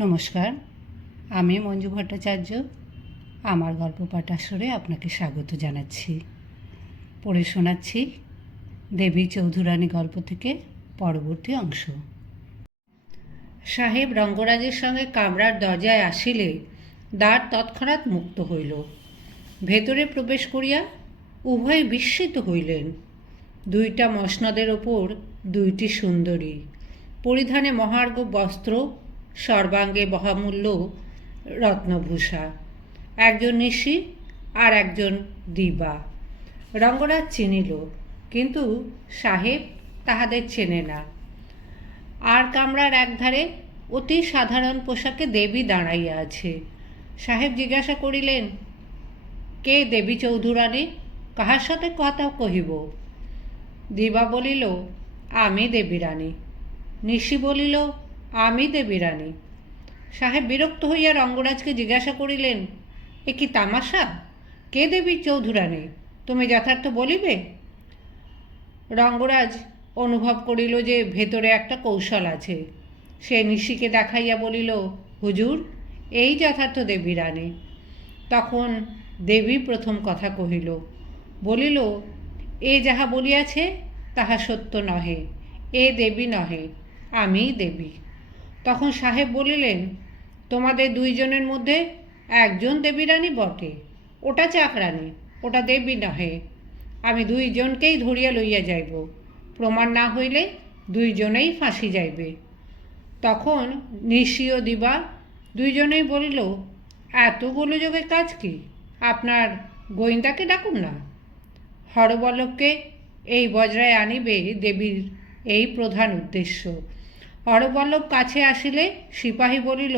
নমস্কার, আমি মঞ্জু ভট্টাচার্য। আমার গল্প পাঠ আসরে আপনাকে স্বাগত জানাচ্ছি। পড়ে শোনাচ্ছি দেবী চৌধুরানী গল্প থেকে পরবর্তী অংশ। সাহেব রঙ্গরাজের সঙ্গে কামরার দরজায় আসিলে দ্বার তৎক্ষণাৎ মুক্ত হইল। ভেতরে প্রবেশ করিয়া উভয়ে বিস্মিত হইলেন। দুইটা মসনদের ওপর দুইটি সুন্দরী, পরিধানে মহার্ঘ বস্ত্র, সর্বাঙ্গে মহামূল্য রত্নভূষা। একজন নিশি আর একজন দিবা। রঙ্গরাজ চিনিল, কিন্তু সাহেব তাহাদের চেনে না। আর কামরার একধারে অতি সাধারণ পোশাকে দেবী দাঁড়াইয়া আছে। সাহেব জিজ্ঞাসা করিলেন, কে দেবী চৌধুরানী? কাহার সাথে কথা কহিব? দিবা বলিল, আমি দেবী রানী। নিশি বলিল, আমি দেবী রানী। সাহেব বিরক্ত হইয়া রঙ্গরাজকে জিজ্ঞাসা করিলেন, এ কি তামাশা? কে দেবী চৌধুরানী? তুমি যথার্থ বলিবে? রঙ্গরাজ অনুভব করিল যে ভেতরে একটা কৌশল আছে। সে নিশিকে দেখাইয়া বলিল, হুজুর, এই যথার্থ দেবী রানী। তখন দেবী প্রথম কথা কহিল, বলিল, এ যাহা বলিয়াছে তাহা সত্য নহে, এ দেবী নহে, আমিই দেবী। তখন সাহেব বলিলেন, তোমাদের দুইজনের মধ্যে একজন দেবী রানী বটে, ওটা চাকরানী, ওটা দেবী নহে। আমি দুইজনকেই ধরিয়া লইয়া যাইব, প্রমাণ না হইলে দুইজনেই ফাঁসি যাইবে। তখন নিশি ও দিবা দুইজনেই বলিল, এত গোলযোগের কাজ কি? আপনার গোয়েন্দাকে ডাকুন না। হরবল্লভকে এই বজরায় আনিবে দেবীর এই প্রধান উদ্দেশ্য। হরবল্লভ কাছে আসিলে সিপাহী বলিল,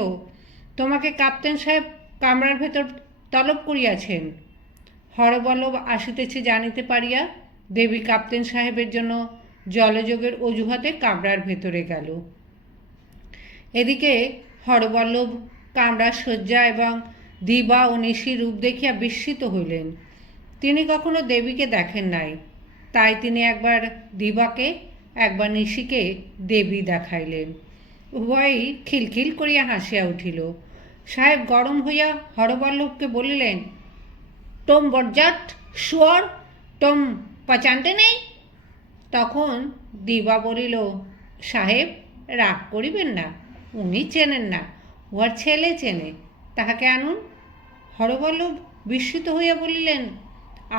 তোমাকে কাপ্তেন সাহেব কামরার ভেতর তলব করিয়াছেন। হরবল্লভ আসিতেছে জানিতে পারিয়া দেবী কাপ্তেন সাহেবের জন্য জলযোগের অজুহাতে কামরার ভেতরে গেল। এদিকে হরবল্লভ কামরার শয্যা এবং দিবা ও নিশির রূপ দেখিয়া বিস্মিত হইলেন। তিনি কখনো দেবীকে দেখেন নাই, তাই তিনি একবার দিবাকে একবার নিশিকে দেবী দেখাইলেন। উভয়ই খিলখিল করিয়া হাসিয়া উঠিল। সাহেব গরম হইয়া হরবল্লভকে বলিলেন, তোম বজ্জাত শুয়োর, তোম পচানতে নেই? তখন দিবা বলিল, সাহেব রাগ করিবেন না, উনি চেনেন না, উহার ছেলে চেনে, তাহাকে আনুন। হরবল্লভ বিস্মিত হইয়া বলিলেন,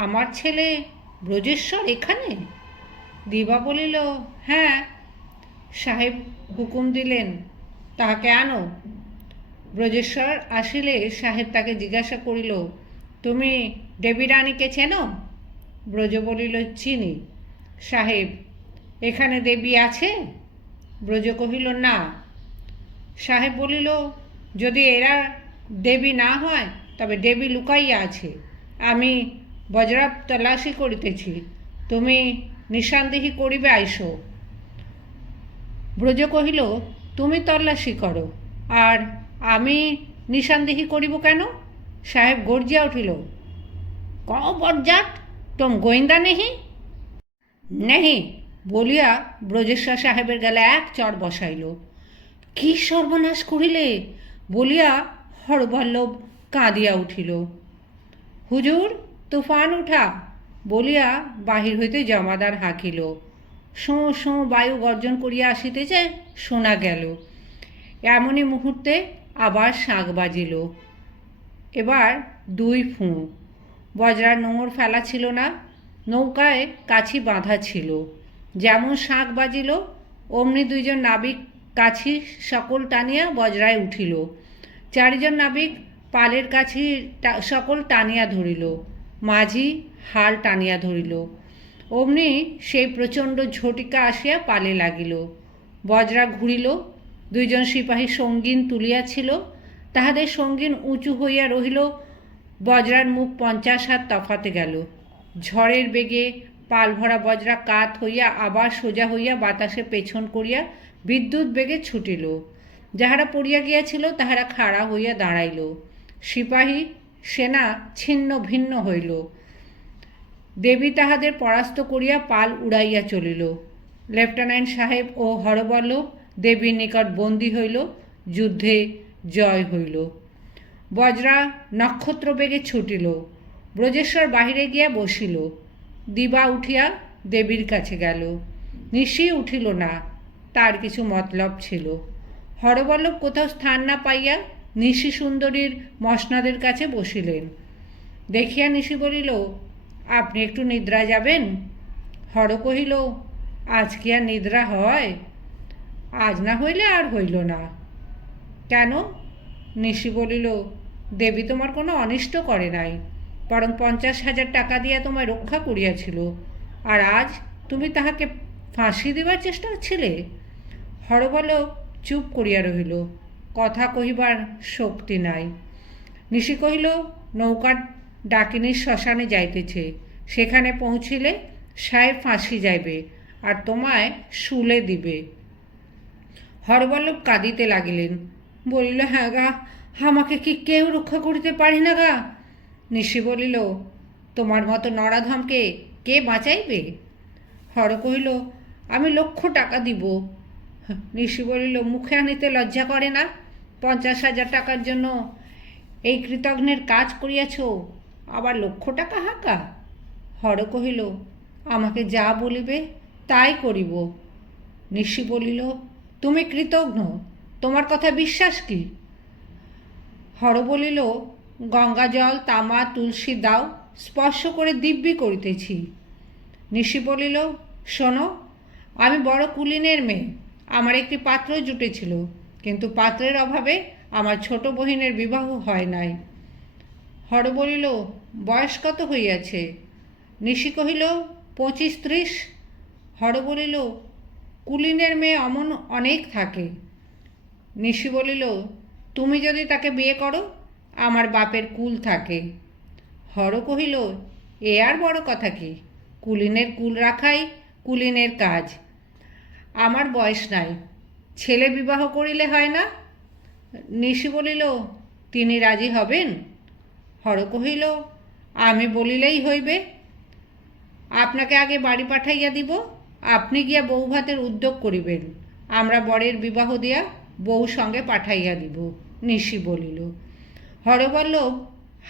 আমার ছেলে ব্রজেশ্বর এখানে? দিবা বলিল, হ্যাঁ। সাহেব হুকুম দিলেন, তাহাকে আনো। ব্রজেশ্বর আসিলে সাহেব তাকে জিজ্ঞাসা করিল, তুমি দেবী রানীকে চেনো? ব্রজ বলিল, চিনি। সাহেব, এখানে দেবী আছে? ব্রজ কহিল, না। সাহেব বলিল, যদি এরা দেবী না হয় তবে দেবী লুকাইয়া আছে। আমি বজ্রাব তল্লাশি করিতেছি, তুমি নিঃসন্দেহী করিবে আইসো। ব্রজ কহিল, তুমি তল্লাশি করো, আর আমি নিঃসন্দেহী করিব কেন? সাহেব গর্জিয়া উঠিল, ক বজ্জাত, তোম গোয়েন্দা নেহি? নেহি বলিয়া ব্রজেশ্বর সাহেবের গালে এক চড় বসাইল। কি সর্বনাশ করিলে বলিয়া হরবল্লভ কাঁদিয়া উঠিল। হুজুর, তুফান উঠা বলিয়া বাহির হইতে জমাদার হাঁকিল। শোঁ শোঁ বায়ু গর্জন করিয়া আসিতেছে শোনা গেল। এমনই মুহূর্তে আবার শাঁখ বাজিল। এবার দুই ফুঁ। বজরার নোঙর ফেলা ছিল না, নৌকায় কাছি বাঁধা ছিল। যেমন শাঁখ বাজিল অমনি দুইজন নাবিক কাছি সকল টানিয়া বজরায় উঠিল। চারিজন নাবিক পালের কাছি সকল টানিয়া ধরিল, মাঝি হাল টানিয়া ধরিল। অমনি সেই প্রচণ্ড ঝটিকা আসিয়া পালে লাগিল। বজরা ঘুরিল। দুইজন সিপাহী সঙ্গিন তুলিয়াছিল, তাহাদের সঙ্গিন উঁচু হইয়া রহিল। বজরার মুখ 50 হাত তফাতে গেল। ঝড়ের বেগে পাল ভরা বজরা কাত হইয়া আবার সোজা হইয়া বাতাসে পেছন করিয়া বিদ্যুৎ বেগে ছুটিল। যাহারা পড়িয়া গিয়াছিল তাহারা খাড়া হইয়া দাঁড়াইল। সিপাহী সেনা ছিন্ন ভিন্ন হইল। দেবী তাহাদের পরাস্ত করিয়া পাল উড়াইয়া চলিল। লেফটেন্যান্ট সাহেব ও হরবল্লভ দেবীর নিকট বন্দী হইল। যুদ্ধে জয় হইল। বজ্রা নক্ষত্র বেগে ছুটিল। ব্রজেশ্বর বাহিরে গিয়া বসিল। দিবা উঠিয়া দেবীর কাছে গেল। নিশি উঠিল না, তার কিছু মতলব ছিল। হরবল্লভ কোথাও স্থান না পাইয়া নিশি সুন্দরীর মসনাদের কাছে বসিলেন। দেখিয়া নিশি বলিল, আপনি একটু নিদ্রা যাবেন? হর কহিল, আজ কি আর নিদ্রা হয়? আজ না হইলে আর হইল না। কেন? নিশি বলিল, দেবী তোমার কোনো অনিষ্ট করে নাই, বরং 50,000 টাকা দিয়া তোমায় রক্ষা করিয়াছিল, আর আজ তুমি তাহাকে ফাঁসি দেবার চেষ্টা ছিলে। হরবল্লভ চুপ করিয়া রহিল, কথা কহিবার শক্তি নাই। নিশি কহিল, নৌকার ডাকিনীর শ্মশানে যাইতেছে, সেখানে পৌঁছিলে সাহেব ফাঁসি যাইবে, আর তোমায় শুলে দিবে। হরবল্লভ কাঁদিতে লাগিলেন। বলিল, হ্যাঁ গা, আমাকে কি কেউ রক্ষা করিতে পারি না গা? নিশি বলিল, তোমার মতো নরাধমকে কে বাঁচাইবে? হর কহিল, আমি 1,00,000 টাকা দিব। নিশি বলিল, মুখে আনিতে লজ্জা করে না? 50,000 টাকার জন্য এই কৃতঘ্নের কাজ করিয়াছ, আবার 1,00,000 টাকা হাঁকা? হর কহিল, আমাকে যা বলিবে তাই করিব। নিশি বলিল, তুমি কৃতঘ্ন, তোমার কথা বিশ্বাস কি? হর বলিল, গঙ্গা জল, তামা, তুলসী দাও, স্পর্শ করে দিব্যি করিতেছি। নিশি বলিল, শোনো, আমি বড় কুলীনের মেয়ে, আমার একটি পাত্র জুটেছিল, কিন্তু পাত্রের অভাবে আমার ছোট বহিনের বিবাহ হয় নাই। হর বলিল, বয়স কত হইয়াছে? নিশি কহিল, 25-30। হর বলিল, কুলীনের মেয়ে অমন অনেক থাকে। নিশি বলিল, তুমি যদি তাকে বিয়ে করো, আমার বাপের কুল থাকে। হর কহিল, এ আর বড় কথা কি? কুলীনের কুল রাখাই কুলীনের কাজ। আমার বয়স নাই, ছেলে বিবাহ করিলে হয় না? নিশি বলিল, তিনি রাজি হবেন? হর কহিল, আমি বলিলেই হইবে। আপনাকে আগে বাড়ি পাঠাইয়া দিব, আপনি গিয়া বউ ভাতের উদ্যোগ করিবেন, আমরা বরের বিবাহ দিয়া বউ সঙ্গে পাঠাইয়া দিব। নিশি বলিল। হরবল্লভ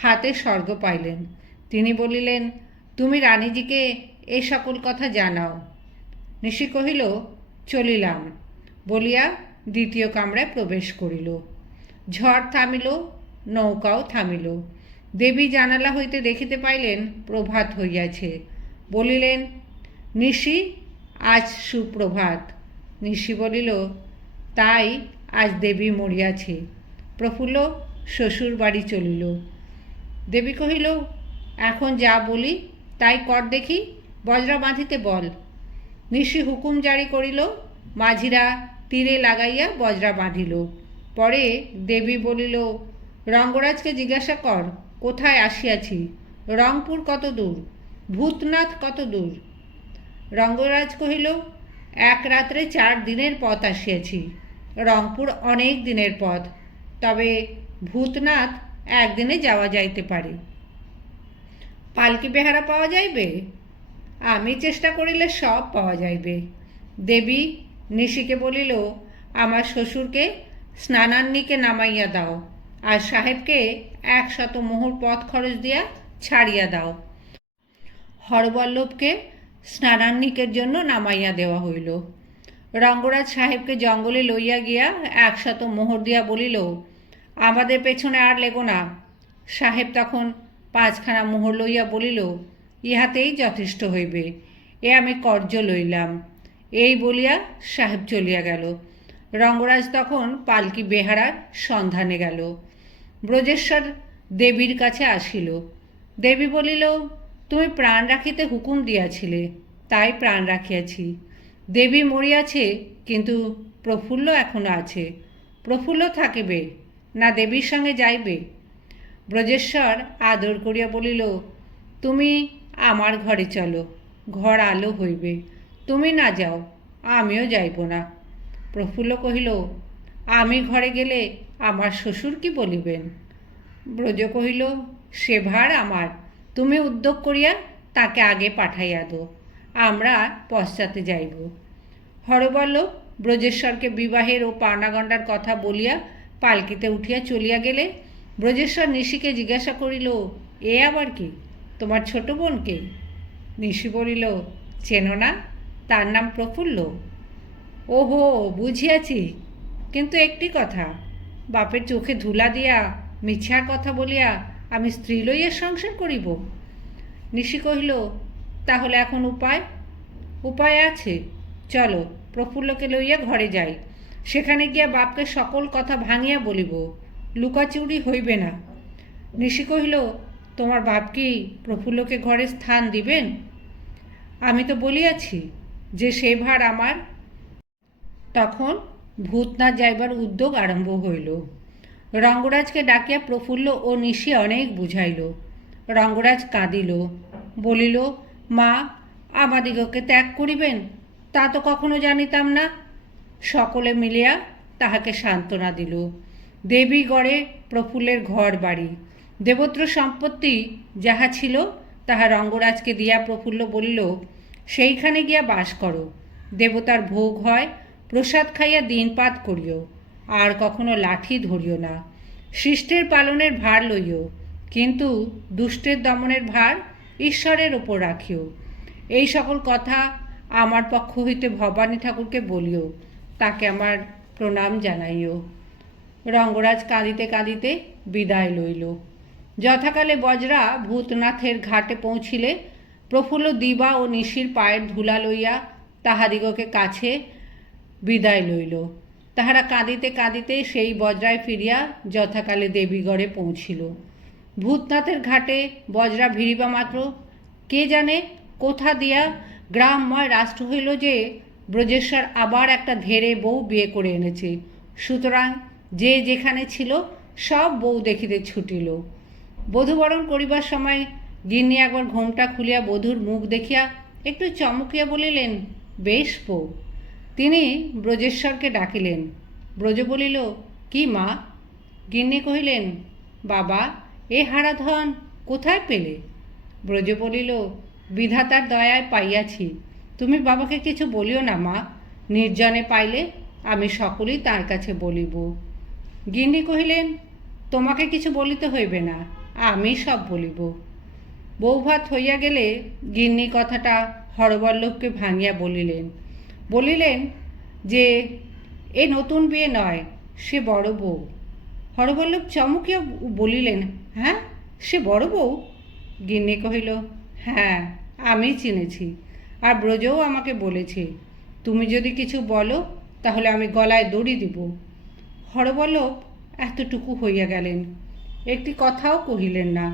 হাতে স্বর্গ পাইলেন। তিনি বলিলেন, তুমি রানীজিকে এ সকল কথা জানাও। নিশি কহিল, চলিলাম, বলিয়া দ্বিতীয় কামরায় প্রবেশ করিল। ঝড় থামিল, নৌকাও থামিল। দেবী জানালা হইতে দেখিতে পাইলেন প্রভাত হইয়াছে। বলিলেন, নিশি, আজ সুপ্রভাত। নিশি বলিল, তাই আজ দেবী মরিয়াছে। প্রফুল্ল শ্বশুর বাড়ি চলিল। দেবী কহিল, এখন যা বলি তাই কর দেখি, বজরা বাঁধিতে বল। নিশি হুকুম জারি করিল। মাঝিরা তীরে লাগাইয়া বজরা বাঁধিল। পরে দেবী বলিল, রঙ্গরাজকে জিজ্ঞাসা কর, কোথায় আসিয়াছি? রংপুর কত দূর? ভূতনাথ কত দূর? রঙ্গরাজ কহিল, 1 রাত্রে 4 দিনের পথ আসিয়াছি। রংপুর অনেক দিনের পথ, তবে ভূতনাথ একদিনে যাওয়া যাইতে পারে। পালকি বেহারা পাওয়া যাইবে? আমি চেষ্টা করিলে সব পাওয়া যাইবে। দেবী নিশিকে বলিল, আমার শ্বশুরকে স্নানান্নিকে নামাইয়া দাও, আর সাহেবকে 100 মোহর পথ খরচ দিয়া ছাড়িয়া দাও। হরবল্লভকে স্নানান্নিকের জন্য নামাইয়া দেওয়া হইল। রঙ্গরাজ সাহেবকে জঙ্গলে লইয়া গিয়া 100 মোহর দিয়া বলিল, আমাদের পেছনে আর লেগো না। সাহেব তখন 5খানা মোহর লইয়া বলিল, ইহাতেই যথেষ্ট হইবে, এ আমি কর্য লইলাম। এই বলিয়া সাহেব চলিয়া গেল। রঙ্গরাজ তখন পালকি বেহারার সন্ধানে গেল। ব্রজেশ্বর দেবীর কাছে আসিল। দেবী বলিল, তুমি প্রাণ রাখিতে হুকুম দিয়াছিলে, তাই প্রাণ রাখিয়াছি। দেবী মরিয়াছে, কিন্তু প্রফুল্ল এখনো আছে। প্রফুল্ল থাকিবে না দেবীর সঙ্গে যাইবে? ব্রজেশ্বর আদর করিয়া বলিল, তুমি আমার ঘরে চলো, ঘর আলো হইবে। তুমি না যাও, আমিও যাইব না। প্রফুল্ল কহিল, আমি ঘরে গেলে আমার শ্বশুর কি বলিবেন? ব্রজ কহিল, সে ভার আমার, তুমি উদ্যোগ করিয়া তাকে আগে পাঠাইয়া দো, আমরা পশ্চাতে যাইব। হরবল্লভ ব্রজেশ্বরকে বিবাহের ও পাওনাগণ্ডার কথা বলিয়া পালকিতে উঠিয়া চলিয়া গেলে ব্রজেশ্বর নিশিকে জিজ্ঞাসা করিল, এ আবার কি, তোমার ছোট বোনকে? নিশি বলিল, চেনো না? তার নাম প্রফুল্ল। ওহো, বুঝিয়াছি, কিন্তু একটি কথা, বাপের চোখে ধুলা দিয়া মিথ্যা কথা বলিয়া আমি স্ত্রী লইয়া সংসার করিব? নিশি কহিল, তাহলে এখন উপায়? উপায় আছে, চলো প্রফুল্লকে লইয়া ঘরে যাই, সেখানে গিয়া বাপকে সকল কথা ভাঙিয়া বলিব, লুকাচুরি হইবে না। নিশি কহিল, তোমার বাপ কি প্রফুল্লকে ঘরে স্থান দিবেন? আমি তো বলিয়াছি যে সে ভার আমার। তখন ভূতনাথ যাইবার উদ্যোগ আরম্ভ হইল। রঙ্গরাজকে ডাকিয়া প্রফুল্ল ও নিশি অনেক বুঝাইল। রঙ্গরাজ কাঁদিল, বলিল, মা, আমাদিগকে ত্যাগ করিবেন তা তো কখনো জানিতাম না। সকলে মিলিয়া তাহাকে সান্ত্বনা দিল। দেবীগড়ে প্রফুল্লের ঘর বাড়ি, দেবত্র সম্পত্তি যাহা ছিল তাহা রঙ্গরাজকে দিয়া প্রফুল্ল বলিল, সেইখানে গিয়া বাস করো, দেবতার ভোগ হয়, প্রসাদ খাইয়া দিনপাত করিও, আর কখনো লাঠি ধরিও না। শিষ্টের পালনের ভার লইও, কিন্তু দুষ্টের দমনের ভার ঈশ্বরের ওপর রাখিও। এই সকল কথা আমার পক্ষ হইতে ভবানী ঠাকুরকে বলিও, তাকে আমার প্রণাম জানাইও। রঙ্গরাজ কাঁদিতে কাঁদিতে বিদায় লইল। যথাকালে বজরা ভূতনাথের ঘাটে পৌঁছিলে প্রফুল্ল দিবা ও নিশির পায়ের ধুলা লইয়া তাহাদিগকে কাছে বিদায় লইল। তাহারা কাঁদিতে কাঁদিতে সেই বজরায় ফিরিয়া যথাকালে দেবীগড়ে পৌঁছিল। ভূতনাথের ঘাটে বজরা ভিড়িবা মাত্র কে জানে কোথা দিয়া গ্রামময় রাষ্ট্র হইল যে ব্রজেশ্বর আবার একটা ধেড়ে বউ বিয়ে করে এনেছে। সুতরাং যে যেখানে ছিল সব বউ দেখিতে ছুটিল। বধূবরণ করিবার সময় গিন্নি একবার ঘোমটা খুলিয়া বধূর মুখ দেখিয়া একটু চমকিয়া বলিলেন, বেশ বউ। তিনি ব্রজেশ্বরকে ডাকিলেন। ব্রজ বলিল, কি মা? গিন্নি কহিলেন, বাবা, এ হারাধন কোথায় পেলে? ব্রজ বলিল, বিধাতার দয়ায় পাইয়াছি। তুমি বাবাকে কিছু বলিও না মা, নির্জনে পাইলে আমি সকলেই তার কাছে বলিব। গিন্নি কহিলেন, তোমাকে কিছু বলিতে হইবে না, আমি সব বলিব। বৌভাত হইয়া গেলে গিন্নি কথাটা হরবল্লভকে ভাঙিয়া বলিলেন যে এ নতুন বিয়ে নয়, সে বড় বউ। হরবল্লভ চমকিয়া বলিলেন, হ্যাঁ, সে বড় বউ? গিন্নি কহিল, হ্যাঁ, আমি চিনেছি, আর ব্রজও আমাকে বলেছে, তুমি যদি কিছু বলো তাহলে আমি গলায় দড়ি দিব। হরবল্লভ এতটুকু হইয়া গেলেন, একটি কথাও কহিলেন না।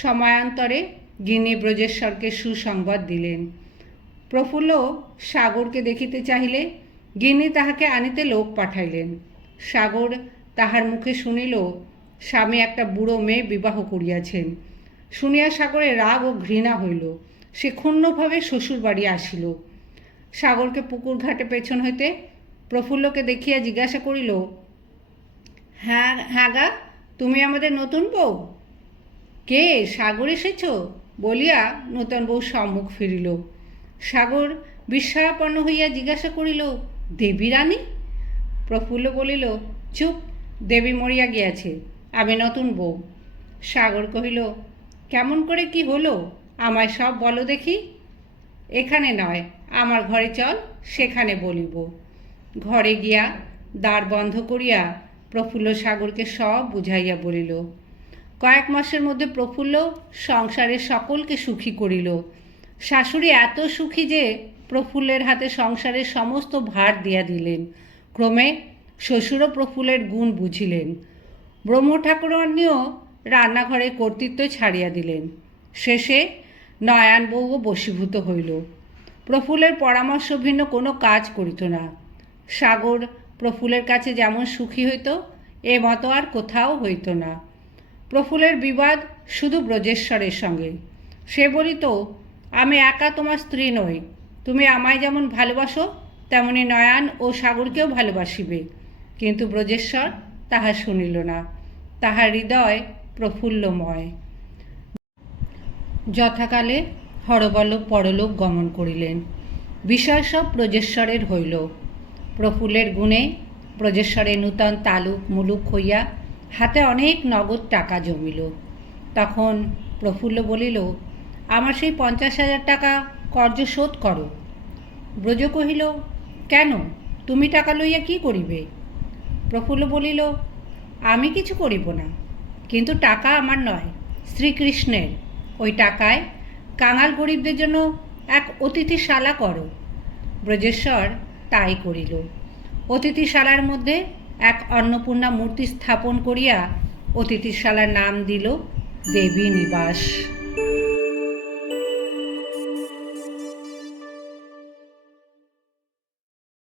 সময়ান্তরে গিন্নি ব্রজেশ্বরকে সুসংবাদ দিলেন। প্রফুল্ল সাগরকে দেখিতে চাহিলে গিন্নি তাহাকে আনিতে লোক পাঠাইলেন। সাগর তাহার মুখে শুনিল স্বামী একটা বুড়ো মেয়ে বিবাহ করিয়াছেন। শুনিয়া সাগরের রাগ ও ঘৃণা হইল। সে ক্ষুণ্ণভাবে শ্বশুর বাড়ি আসিল। সাগরকে পুকুর ঘাটে পেছন হইতে প্রফুল্লকে দেখিয়া জিজ্ঞাসা করিল, হ্যাঁ হ্যাঁ গা, তুমি আমাদের নতুন বউ? কে, সাগর এসেছ? বলিয়া নূতন বউ সম্মুখ ফিরিল। সাগর বিস্ময়াপন্ন হইয়া জিজ্ঞাসা করিল, দেবী রানী? প্রফুল্ল বলিল, চুপ, দেবী মরিয়া গিয়াছে, আমি নতুন বউ। সাগর কহিল, কেমন করে কি হলো, আমায় সব বলো দেখি। এখানে নয়, আমার ঘরে চল, সেখানে বলিব। ঘরে গিয়া দ্বার বন্ধ করিয়া প্রফুল্ল সাগরকে সব বুঝাইয়া বলিল। কয়েক মাসের মধ্যে প্রফুল্ল সংসারের সকলকে সুখী করিল। শাশুড়ি এত সুখী যে প্রফুল্লের হাতে সংসারের সমস্ত ভার দিয়া দিলেন। ক্রমে শ্বশুরও প্রফুল্লের গুণ বুঝিলেন। ব্রহ্ম ঠাকুরানীও রান্নাঘরে কর্তৃত্ব ছাড়িয়া দিলেন। শেষে নয়ান বউও বশীভূত হইল। প্রফুল্লের পরামর্শ ভিন্ন কোনো কাজ করিত না। সাগর প্রফুল্লের কাছে যেমন সুখী হইত, এ মতো আর কোথাও হইত না। প্রফুল্লের বিবাদ শুধু ব্রজেশ্বরের সঙ্গে। সে বলিত, আমি একা তোমার স্ত্রী নই, তুমি আমায় যেমন ভালোবাসো তেমনি নয়ান ও সাগরকেও ভালোবাসিবে। কিন্তু ব্রজেশ্বর তাহা শুনিল না। তাহার হৃদয় প্রফুল্লময়। যথাকালে হরবল্লভ পরলোক গমন করিলেন। বিষয় সব ব্রজেশ্বরের হইল। প্রফুল্লের গুণে ব্রজেশ্বরে নূতন তালুক মুলুক হইয়া হাতে অনেক নগদ টাকা জমিল। তখন প্রফুল্ল বলিল, আমার সেই 50,000 টাকা কর্য শোধ করো। ব্রজ কহিল, কেন, তুমি টাকা লইয়া কি করিবে? প্রফুল্ল বলিল, আমি কিছু করিব না, কিন্তু টাকা আমার নয়, শ্রীকৃষ্ণের। ওই টাকায় কাঙাল গরিবদের জন্য এক অতিথিশালা করো। ব্রজেশ্বর তাই করিল। অতিথিশালার মধ্যে এক অন্নপূর্ণা মূর্তি স্থাপন করিয়া অতিথিশালার নাম দিল দেবী নিবাস।